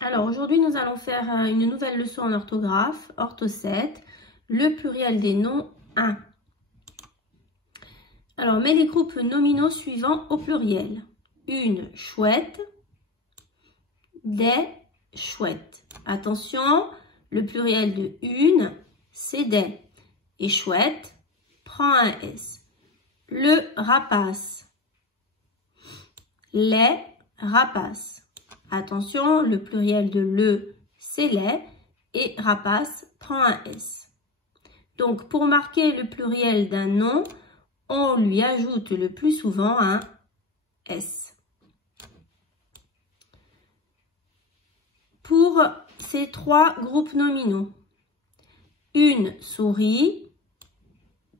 Alors aujourd'hui, nous allons faire une nouvelle leçon en orthographe, ortho 7, le pluriel des noms 1. Alors, mets les groupes nominaux suivants au pluriel. Une chouette, des chouettes. Attention, le pluriel de une, c'est des. Et chouette, prend un S. Le rapace, les rapaces. Attention, le pluriel de le, c'est les, et rapace prend un S. Donc, pour marquer le pluriel d'un nom, on lui ajoute le plus souvent un S. Pour ces trois groupes nominaux, une souris,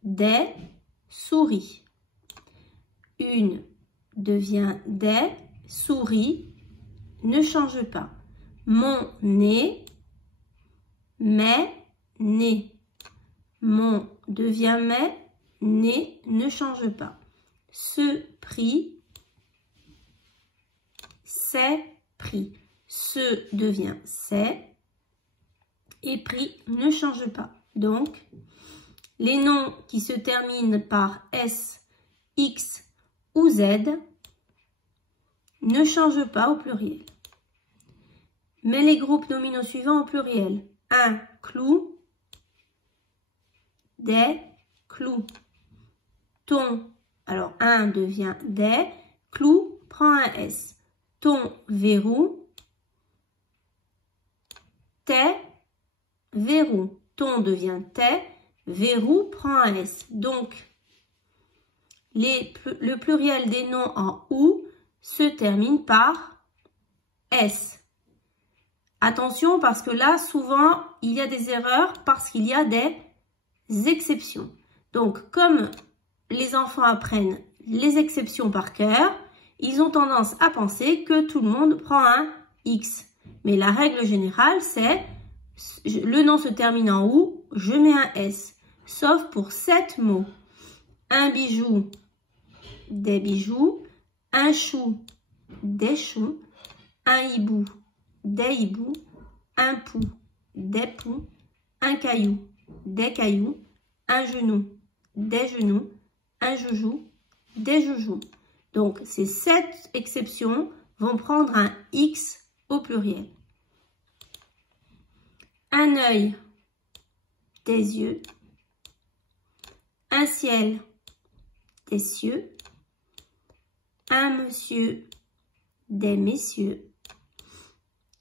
des souris. Une devient des souris, ne change pas. Mon nez, mes nez. Mon devient mes, nez ne change pas. Ce prix, c'est prix. Ce devient c'est et prix ne change pas. Donc, les noms qui se terminent par S, X ou Z ne changent pas au pluriel. Mets les groupes nominaux suivants au pluriel. Un clou, des clous. Ton, alors un devient des, clou prend un S. Ton verrou, tes verrou. Ton devient tes, verrou prend un S. Donc, le pluriel des noms en OU se termine par S. Attention parce que là, souvent, il y a des erreurs parce qu'il y a des exceptions. Donc, comme les enfants apprennent les exceptions par cœur, ils ont tendance à penser que tout le monde prend un X. Mais la règle générale, c'est le nom se termine en OU, je mets un S. Sauf pour 7 mots. Un bijou, des bijoux. Un chou, des choux. Un hibou, des hiboux. Un pou, des poux. Un caillou, des cailloux. Un genou, des genoux. Un joujou, des joujoux. Donc, ces 7 exceptions vont prendre un X au pluriel. Un œil, des yeux. Un ciel, des cieux. Un monsieur, des messieurs.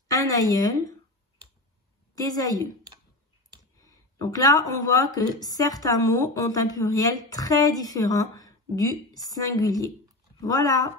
Un aïeul, des aïeux. Donc là, on voit que certains mots ont un pluriel très différent du singulier. Voilà.